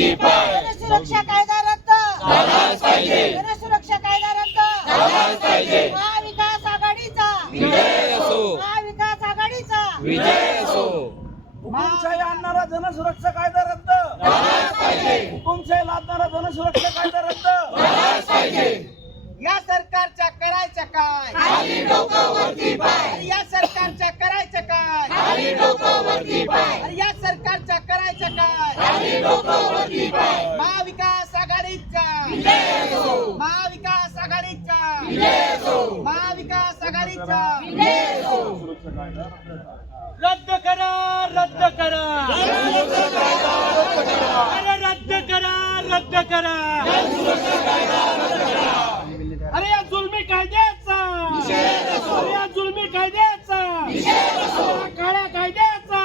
जनसुरक्षा कायदा रद्द. जनसुरक्षा कायदा रद्द. महाविकास आघाडीचा. महाविकास आघाडीचा. हुकुमशाही आणणारा जनसुरक्षा कायदा रद्द. हुकुमशाही लादणारा जनसुरक्षा कायदा रद्द. या सरकारच्या करायचं काय या सरकारच्या करायचं महाविकास आघाडीचा. महाविकास आघाडीचा. महाविकास आघाडीचा. रद्द करा रद्द करा. अरे रद्द करा रद्द करा. अरे या जुलमी कायद्याचा. अरे या जुलमी कायद्याचा. काळ्या कायद्याचा.